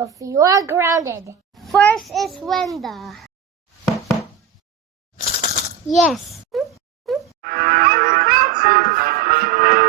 if you're grounded. First is when the... Yes. I will catch you.